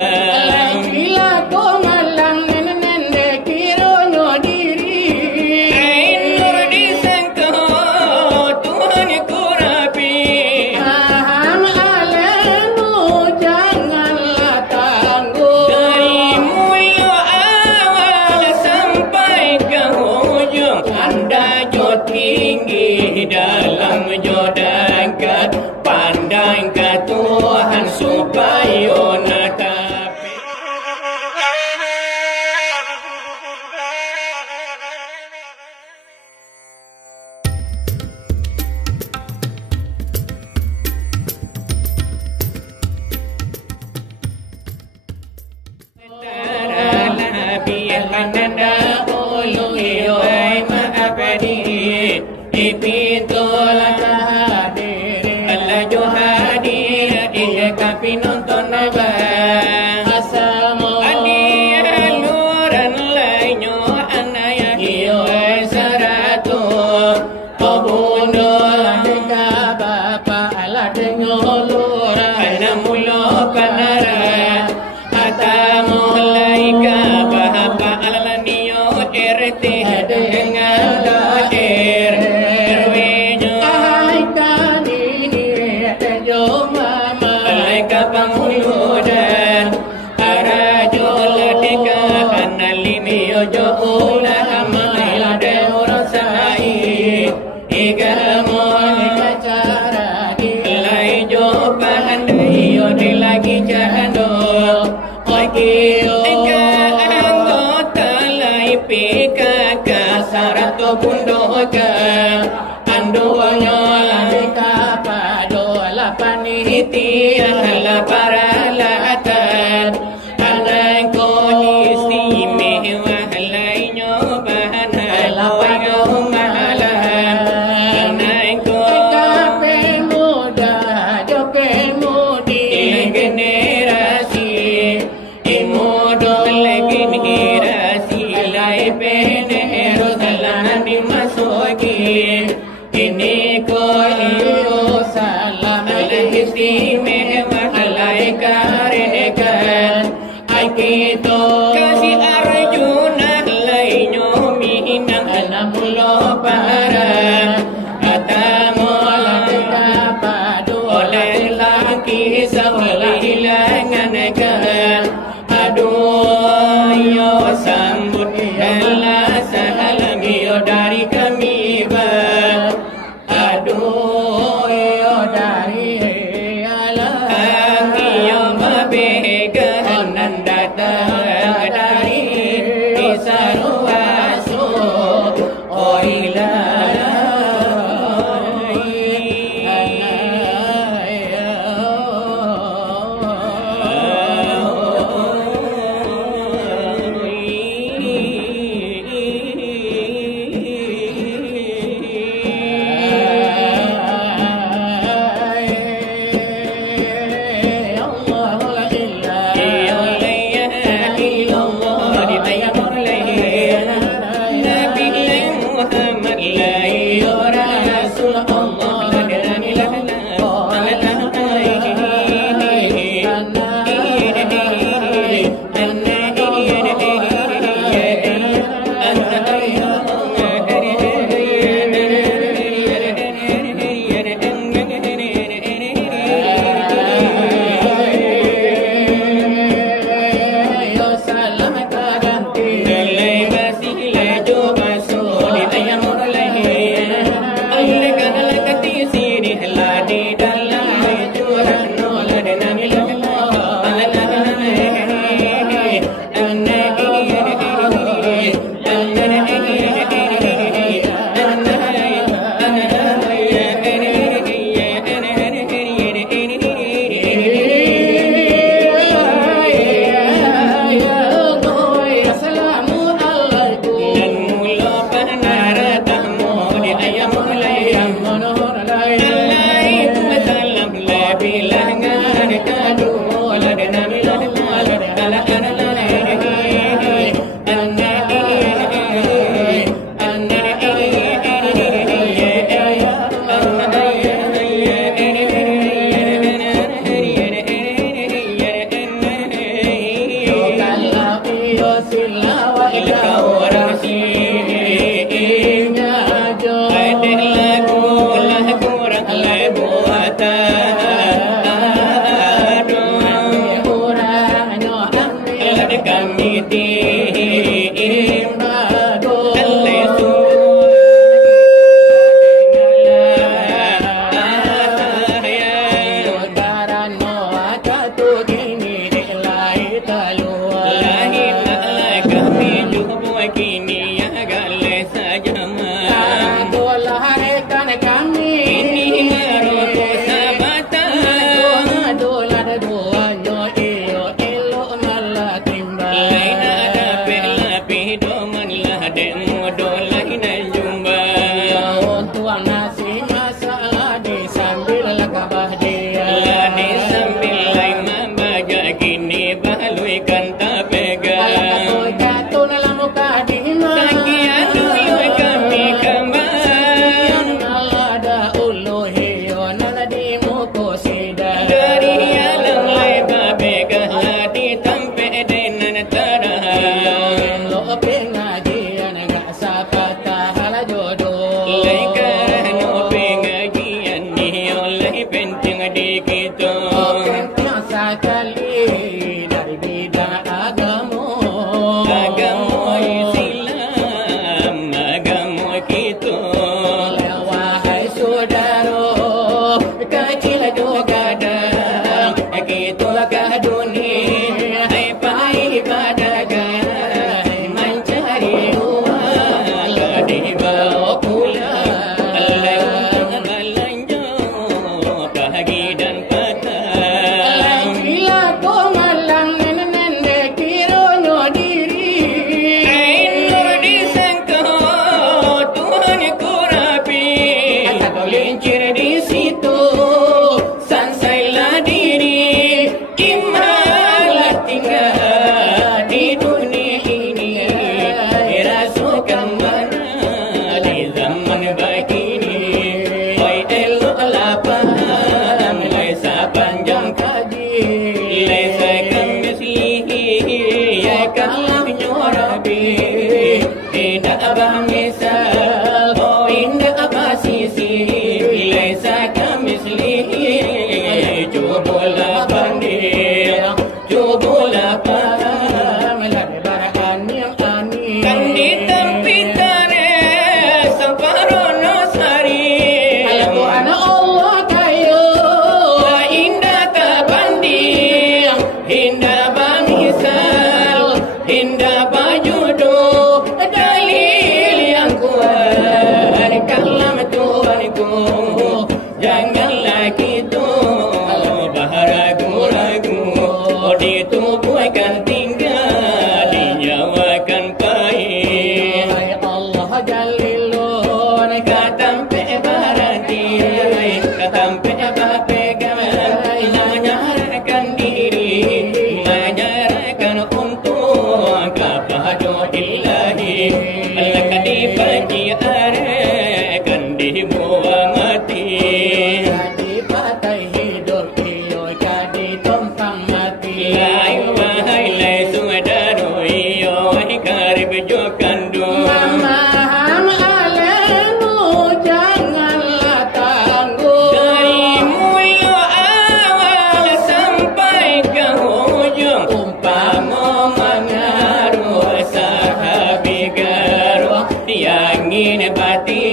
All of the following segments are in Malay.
Alang cilako malang nene kironyo diri. Nur disangko Tubanku Robbi. Aang alenmu janganlah tangguh. Darimu yo awal sampai ke ujung. Anda jo tinggi dalam jo dekat. Pandang ke Tuhan supaya natapi. Nanda ulu hiduik maafadi ipitulah hadiri balanjo hadir dia kapi nonton abang Asamu adi aluran lainnya anaya hiduik seratu Pabundol deka bapa ala dengolura. ana mulo panara atamu laika bahapa alalaniyo erte dengan doer erwenyo Ay kanini tejo mama. laika panguludan arajul deka analimiyo jo una kamala de urasai igamo Cara di lai jo pandai yo dilagi jando Okiyo eka anggota lai pika kasarato pundoka andonya deka padola paniti. itian hala paralatan anang ko istimewa lai nyobahan halawayo mahalan anang ko Kape muda jope mudi. generasi imodo generasi lai penero salanan dimasuki ini ko iyo Salam alaihi istimewa alai karekan ai kito kasih arjuna lai nyomi nang anamulo para atamu deka padola. oleh laki sebelah hilangan kan aduh yo sambut bela salam yo dari kami bang aduh Yo dari Aang yo babega nan datang dari Isaruasu oila kami Imbado Karano akatu kini dilai talua Lahi malah kami jumpa kini ya galai saja mah Dolarekan kami Ini maroto sabatan Dolar duanyo iyo ilo nala timba Lain ada pelapi doman lah demo dolai na jumba Tuang nasi masalah di sambil lakabah dia Lani sambil lain mabaga kini balui kanta pega Alakatoy kato na lang muka di ma Sakian duyo kami kambang Nalada ulo hiyo naladi mo ko sida Dari alang lai babega di tampe denan tarah Lo pengajian gak sapata hala jodoh Lai karano pengajian ni oleh penting di kita Penting sekali dari bidang agama Agama Islam, agama kita Wahai sudaro kecil juga gadang Kitulakah dunia Hai pagi badagang Mancari uang Dibaok pulang Alang balanjo, pagi dan patang Cilako malang nene kironyo diri Nur disangko, Tubanku Robbi Atau lincir di situ Sansailah diri, imalah tinggal di dunia ini Rasukan mana di zaman begini Oi eloklah paham, laisa panjang kaji Laisa kamislihi, ya keteknya Robbi Tidak abah misal, oh indah abah sisi Laisa kamislihi, cobalah pandai Cobalah paham, Barakan yang ani kan di tempi tarik Samparono sari Aku anak Allah kayo La indah tak banding Indah bangisal Indah bajudo Dalil yang kuat Kalam Tuhanku Janganlah kita Baharagu-ragu Ditubuhkan tinggal Dinyawakan pahit Hai Allah jalilun Katampe barati Katampe babega Menyerahkan diri Menyerahkan untuk Kepada ilahi Alaka di pagi arekan dibuang mati Kadi patai hidup iyo kadi tumpang mati Lai wahai lai sudaro iyo karib jo kandung Memaham alammu janganlah tangguh Dari mula awal sampai ke hujung Umpama mengaruh sahabi garuh Diangin bati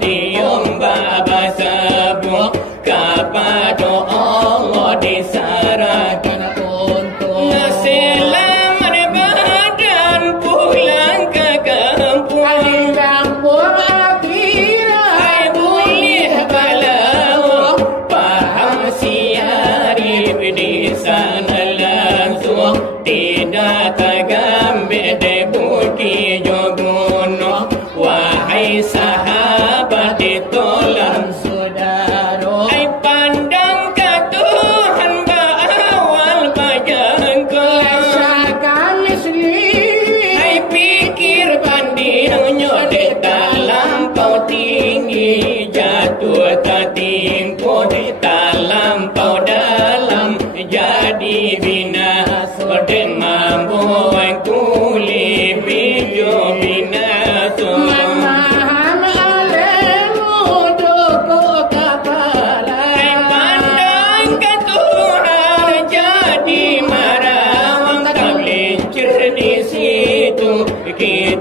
dium baba sabuk Kepada Allah disarahkan untuk Selamat badan pulang ke kampung Kampung akhirat Hai boleh balau Paham siari di sana langsung Tidak tergambar di bukit jogono Wahai sahabat ditolong sudaro Hai pandang ke Tuhan berawal bajangku kami sendiri Hai pikir bandingnya di dalam kau tinggi Jatuh tertimpu di dalam kau dalam Jadi binasa dan membuat kulit hijau binasa Memaham alammu cukup kepala Hai pandang ke Tuhan jadi marah Kau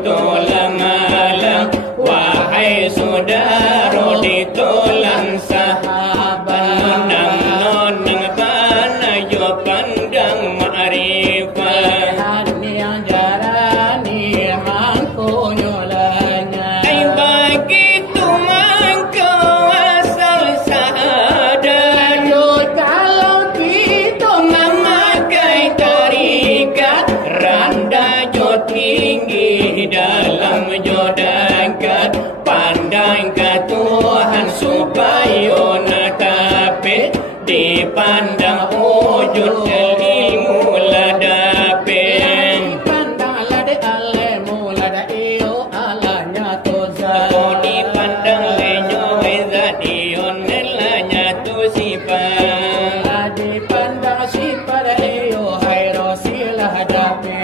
tulang malang. Wahai sudaro ditulang sahabat, nonang banayo pandang ma'rifat. yang jarani mangko nyolanya. Ay begitu mangkau asal sahadat. Kalau kita Memakai tarikat randa jo tinggi dalam jodakat. Pandang ke Tuhan supaya natape, dipandang wujud ilmu ladapin. pandang lade alemu lada iyo alanya toza. Dipandang lenyo zat jo sifat. Lade pandang sifat iyo hai rosilah hadapi.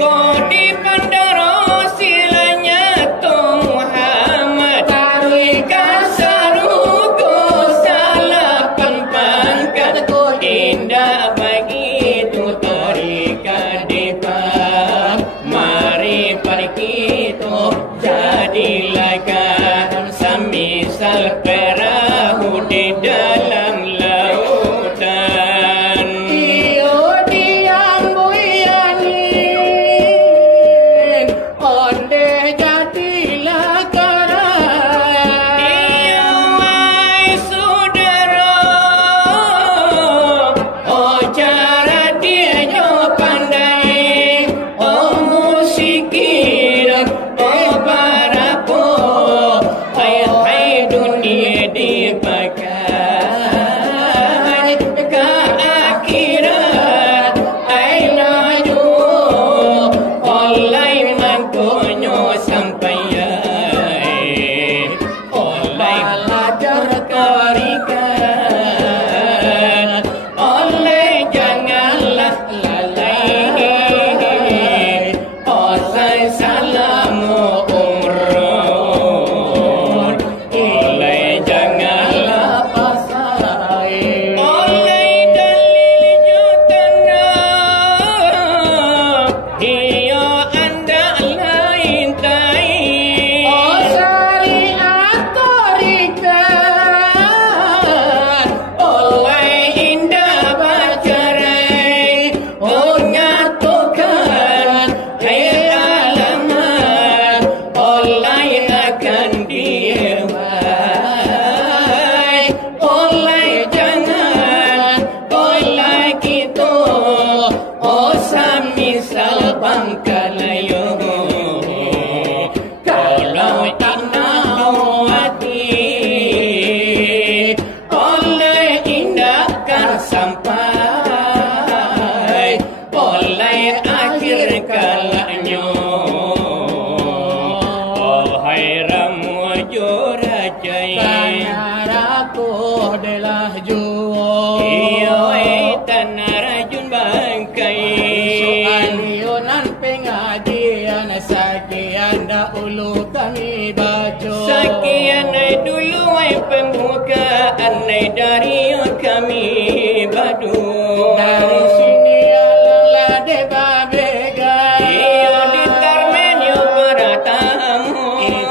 Kau dipandang rosilanya tu Muhammad. Tarikat sarugo salapan pangkat. Indah begitu tarikat dipak. Mari pergi tu jadilah kan semisal perahu di dalam lautan. Iyo diam buyani onde jadilah karan. Dia wahai sudaro, oh cara dia jo pandai, oh musikir, oh barapo, hai dunia dipakai ke akhirat, ai laju, oleh mangkonyo sampai oleh Balajar tarikat, oleh janganlah lalai, oleh salamu umrah, oleh janganlah pasai. oleh dalil jutana, iyo anda lain tai. Oh syariat tarikat Oleh indah mancari, oh nyatukan hai alamat, oleh akan diewai, oleh jangan, oleh kita, oh samisal bangkalayo. Kalau tak mau hati, oleh indahkan sampai, oleh akhir kalanya. Oh hai ramu jurajai, Tanaraku adalah juo. iyo tanah rajun bangkai. Soalionan pengajian sekian dahulu kami baca. Sekian dulu pembukaan dari kami badu. Dari sini alang lade babega. Iyo ditarmenyo para tamu.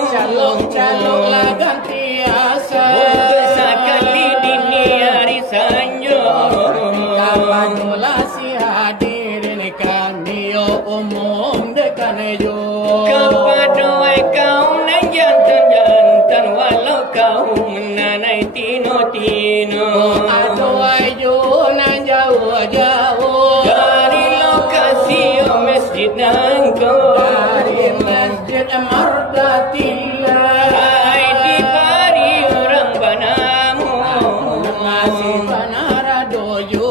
Calok-calok lah gantiasa. Sekali dini hari sanjo. Kapan si hadirin kami umum dekan jo. Kepada kau nan jantan-jantan, walau kau menanai tino-tino. Aduh jo nan jauh-jauh. Dari lokasi masjid nangko, Dari masjid Mardatillah. hai di pari orang banamu. Masih panara dojo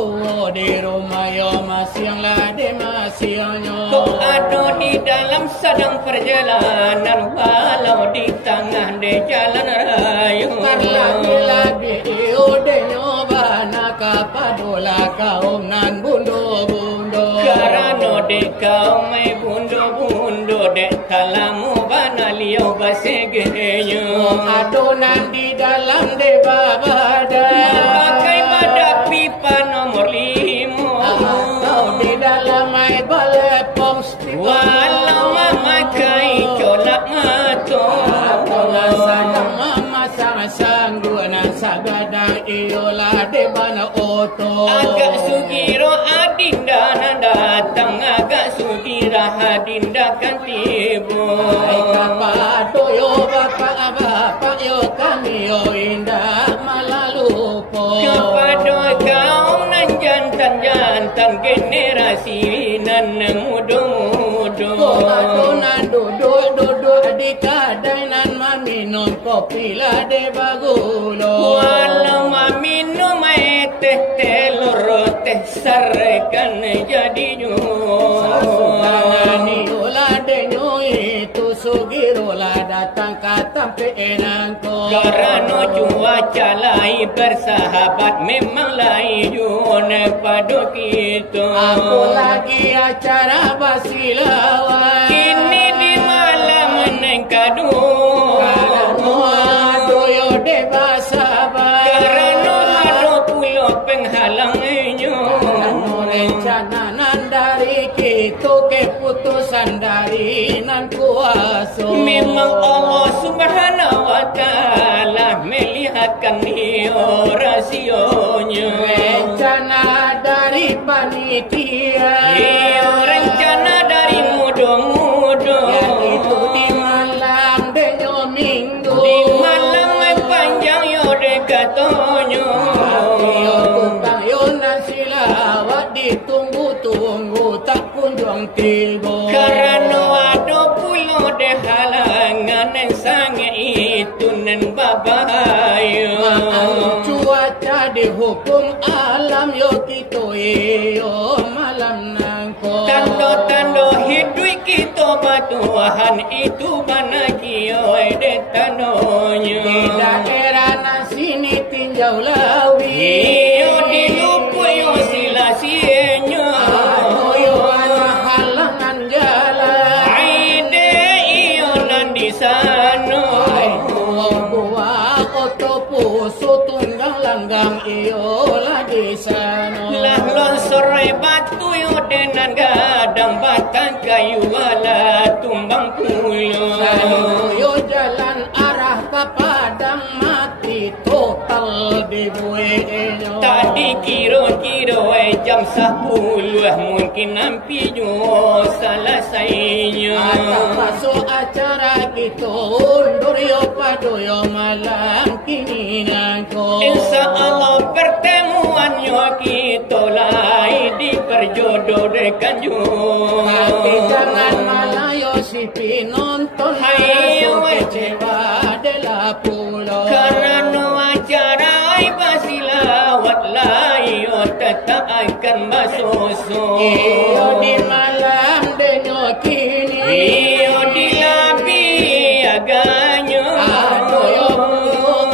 di rumah yo masih yang lade masih Kau nyo. ada di dalam sedang perjalanan, walau di tengah de jalan raya. Lagi-lagi ude nyoba nak padola kaum nan bundo-bundo. Karena de kau mai bundo-bundo de talamu banalio basegenyo. Adonan di dalam de babada. Pakai badak pipa nomor 5. Atau di dalam ai balepong stiwa. Walau mama masanggu nasa gadang iyola de bana oto. Agak sugiro adinda datang, agak sugira adinda kan tibo. Kapado yo bapak yo kami yo indah malalupo. Kapado kau nan jantan generasi nan mudo-mudo. Kapado nan duduk di kadang nan minum kopi lah de bagulo. Walau minum teh telur teh sarkan jadi nyu. Sasukani ulah de nyu itu sugiro lah datang katam peenangko. Karena cuaca lai bersahabat memang lai june padu kita. Aku lagi acara basilawan. Kini di malam nengkadu. Rencananan dari kita keputusan dari nan kuasa. Memang Allah Subhanahu wa Ta'ala melihatkan rasionya. Rencana dari panitia, rencana dari mudo-mudo. yang itu di malam denyo minggu, di malam panjang yo dekatonyo. Ditunggu-tunggu tak kunjung tiba. Karena ada pulau de halangan yang sangat itu nan babaya. Cuaca dihukum alam yo kita yo malam nangko. Tando-tando hiduik kita batuhan itu banaki yo de tanonya. Di daerah nasini tinjau lawi. Iyo di lupu yo silasienyo. Yo halangan jalan. Aide iyo nan di sana. Buah oto puso tunggang langgang iyo lagi sana. Lah longsor batu yo denan gadang batang kayu ala tumbang pulau. Yo jalan arah ke Padang mati total di buenyo. Tadi kiro-kiro jam 10 mungkin nampi jo selesainya. Atau masuk acara kita undur yo padu yo malam kini nangko. Insya Allah pertemuan yo kita lai diperjodoh dengan jo. Tapi jangan malah yo sipi nonton. Hayo kecewa de la pulau. Karena acara basilawat lai yo tetap akan basusu. Iyo di malam denyo kini. Iyo di labi agaknya. Aduh yo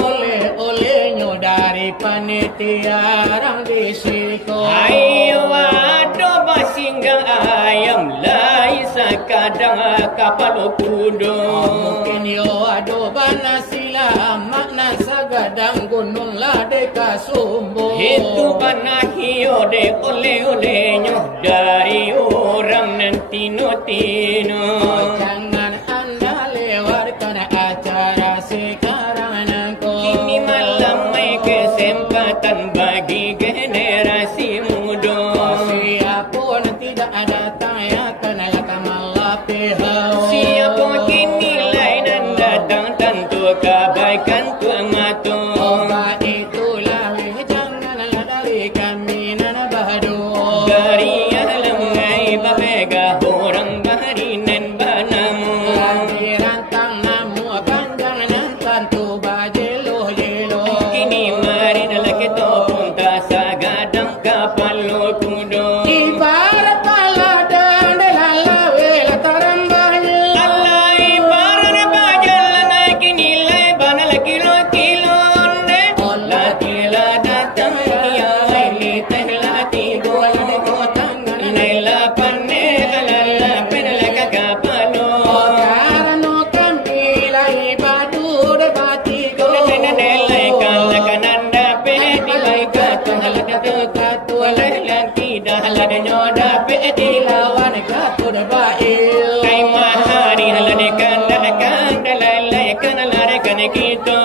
oleh-olehnya dari panitia orang disiko. Ayo aduh basinggang ayam lai sakadang kapal kudo. Mungkin yo aduh bana sila makna sagadang gunung lade kasumbo. Itu panahio de oleh-olehnya dari orang nanti notino. Jangan anda lewatkan acara sekarang nangko. Kini malam mai kesempatan bagi generasi muda. Siapun tidak datang ya kena kamalah pihau. Siapa kini lain dan datang tentu kebaikan tuang matu. Obat itulah janganlah dari kami nana badu. Dari alam babega orang bahari nan banamu. Lagi rantang namu panjang nan tantu bajelo jelo. Kini mari dalam kita pun tak sagadang kapal kudo. Ibarat paladan delalawe latarambahnya. Allah ibarat bajalan kini lai banal kilo-kilo ne. La kila datang ya waili tehlati gol de kotangan. Naila panne alala penala kakapalo. Karena kami lai badu de batigo. Nelai kala kananda pedi baika tuhala katu lelaki dahala nyoda pedi Lawan katu de bail. kai mahari halane kanda kanda lalai kanala rekane kita.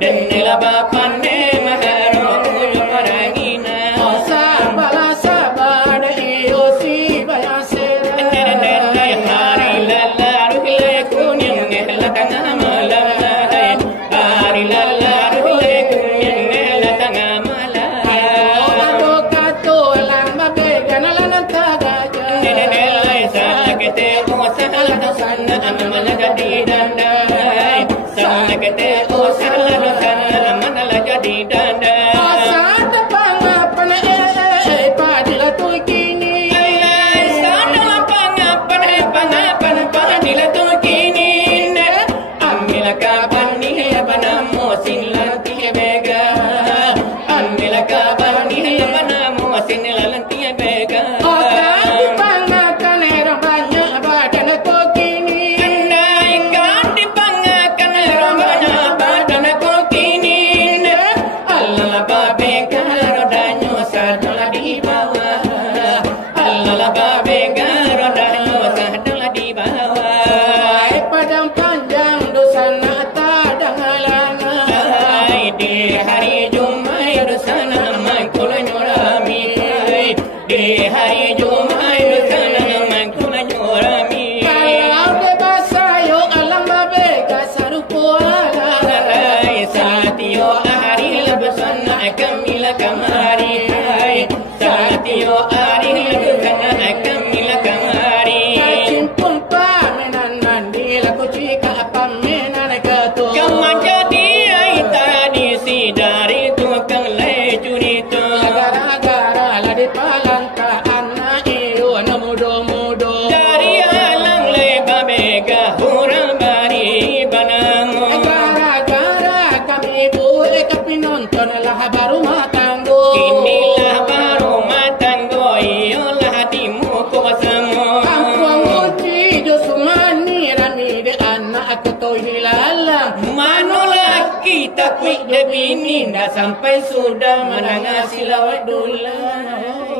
Denila bapan maharo kuyo parangina. Osa bala sabar iyo si bayase. Hari lala ruhile kunyang ngela tanga malam. Hari lala ruhile kunyang ngela tanga malam. Ado kato alang babega nalanang tagaja. Sana kete osala dosana amala jadi dandai. Sana kete osala dosana amala jadi dandai. Osa tapangapan padila tu kini. Sana pangapan padila tu kini. Amila kabani banamo sinlanti bega. Amila kabani banamo sinlanti bega. Tapi demi ninda sampai sudah menangasi lawat dulai.